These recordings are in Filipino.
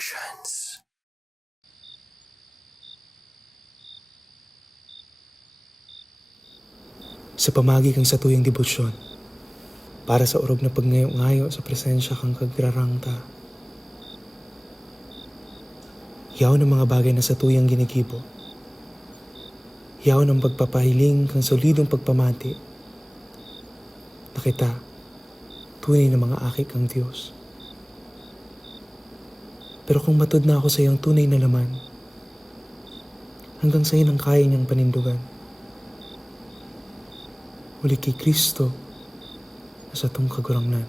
Productions. Sa pamagi kang sa tuyang debosyon, para sa urog na pagngayo-ngayo sa presensya kang kagrarangta. Yaw ng mga bagay na sa tuyang ginigibo. Yaw ng pagpapahiling kang solidong pagpamati. Na kita, tunay na mga aki kang Diyos. Pero kung matod na ako sa iyong tunay na laman, hanggang sa ang kaya niyang panindugan. Uli kay Kristo na sa tong kagurangnan.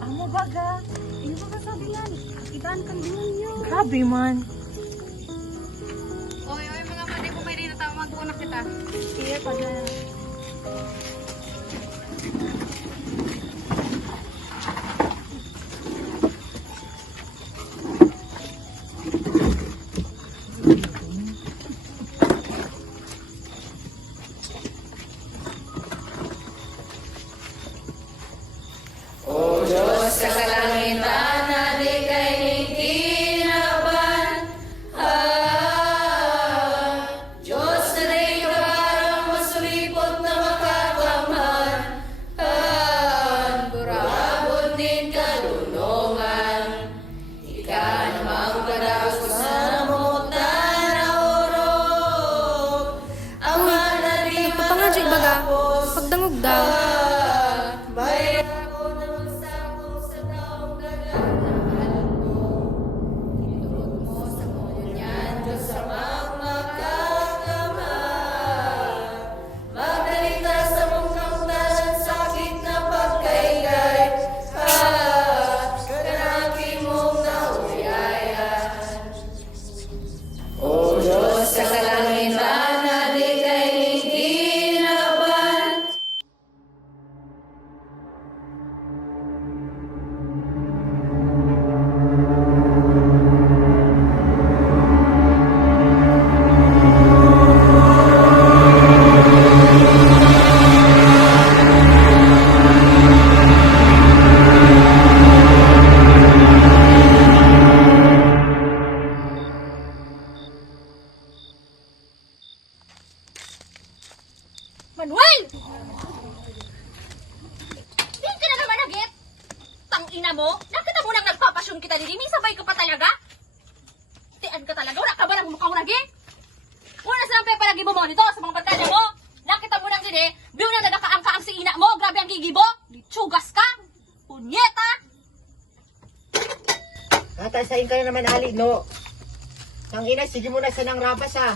Amo baga, ini ba sabi yan? Kakitaan kang. Grabe man. Ko na kita. Iya pa na. Baga, pagdangog daw. Manuel! Di ka na naman nagit? Tang ina mo? Nakita mo nang nagpapasyon kita din, may sabay ka pa talaga? Tian ka talaga, wala ka ba nang mukhang nagi? Una sa lang palagi mo mo nito sa mga barkada mo. Nakita mo nang din eh, biyo na nagakaangka ang si ina mo, grabe ang gigibo. Litsugas ka. Punyeta. Tatasayin ka na naman, Ali, no? Ang ina, sige mo na sa nang rabas, ha?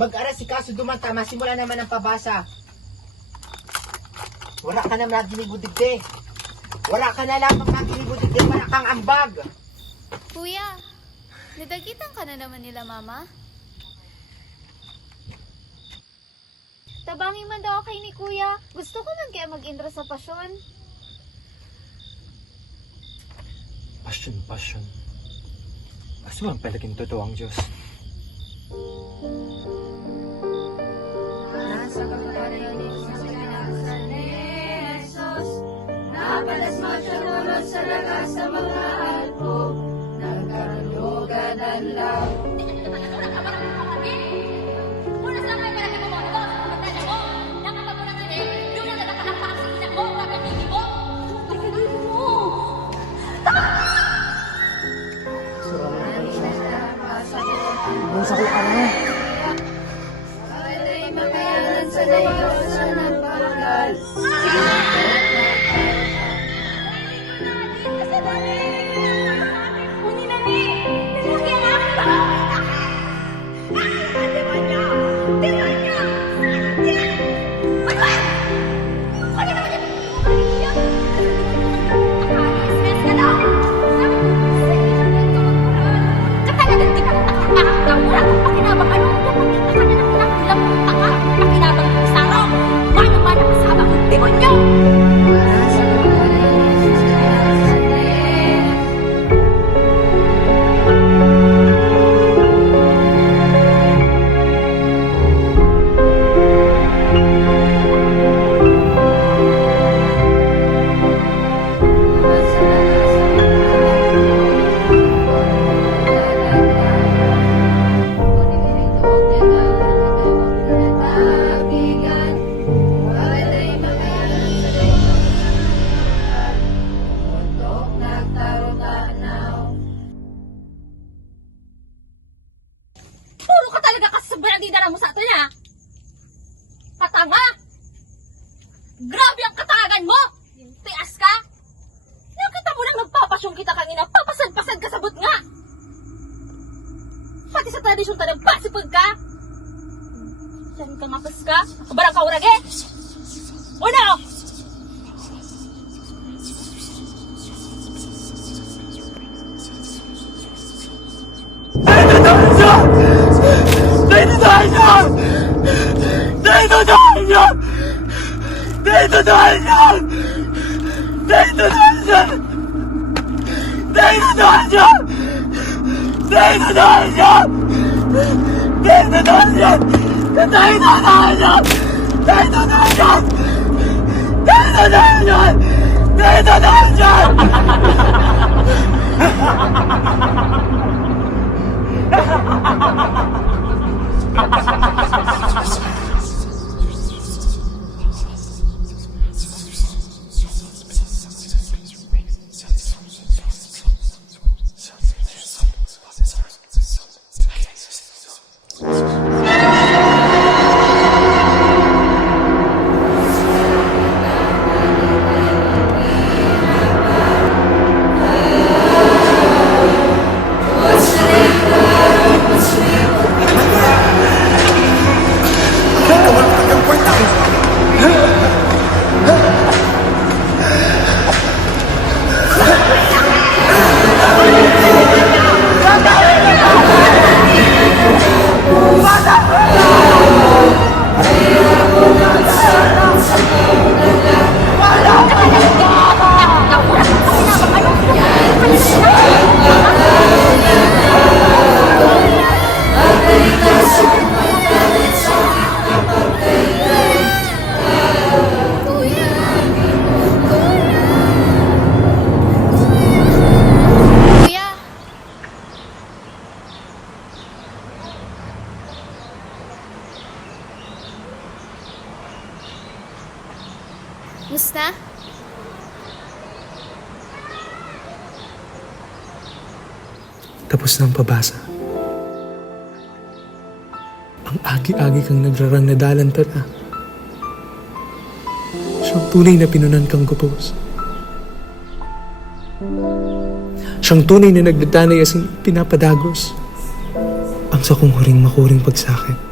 Mag-aras si Kaso dumanta, masimula naman ang pabasa. Wala ka na maginibudigde. Wala ka na lamang maginibudigde, wala kang ambag. Kuya, nadagitan ka na naman nila mama? Tabangin man daw kay ni kuya. Gusto ko man kaya mag-intro sa pasyon. Passion, passion. Asuang palaging totoo ang Diyos. Di ka Una sa lang nito sa mga barkada mo. Nakita mo. Nang din. Eh, biyo na nagakaangka ang si ina mo, grabe ang pagbaradidara mo sa atin, ha? Patanga! Grabe ang katagan mo! Tias ka! Nakita mo lang nagpapasyong kita kang ina, papasad-pasad ka sabot nga! Pati sa tradisyon ta nagpasipag ka! Diyan ka mapas ka? Kabarang ka urag eh! 太难了！太难了！太难了！太难了！太难了！太难了！太难了！太难了！太难了！太难了！太难了！太难了！太难了！太难了！哈哈哈哈哈哈哈哈哈哈哈哈哈哈！Tapos na ang pabasa. Ang agi-agi kang nagrarang na dalantara. Siyang tunay na pinunan kang gupos. Siyang tunay na nagdadanay asing pinapadagos. Ang sakong huring makuring pagsakit.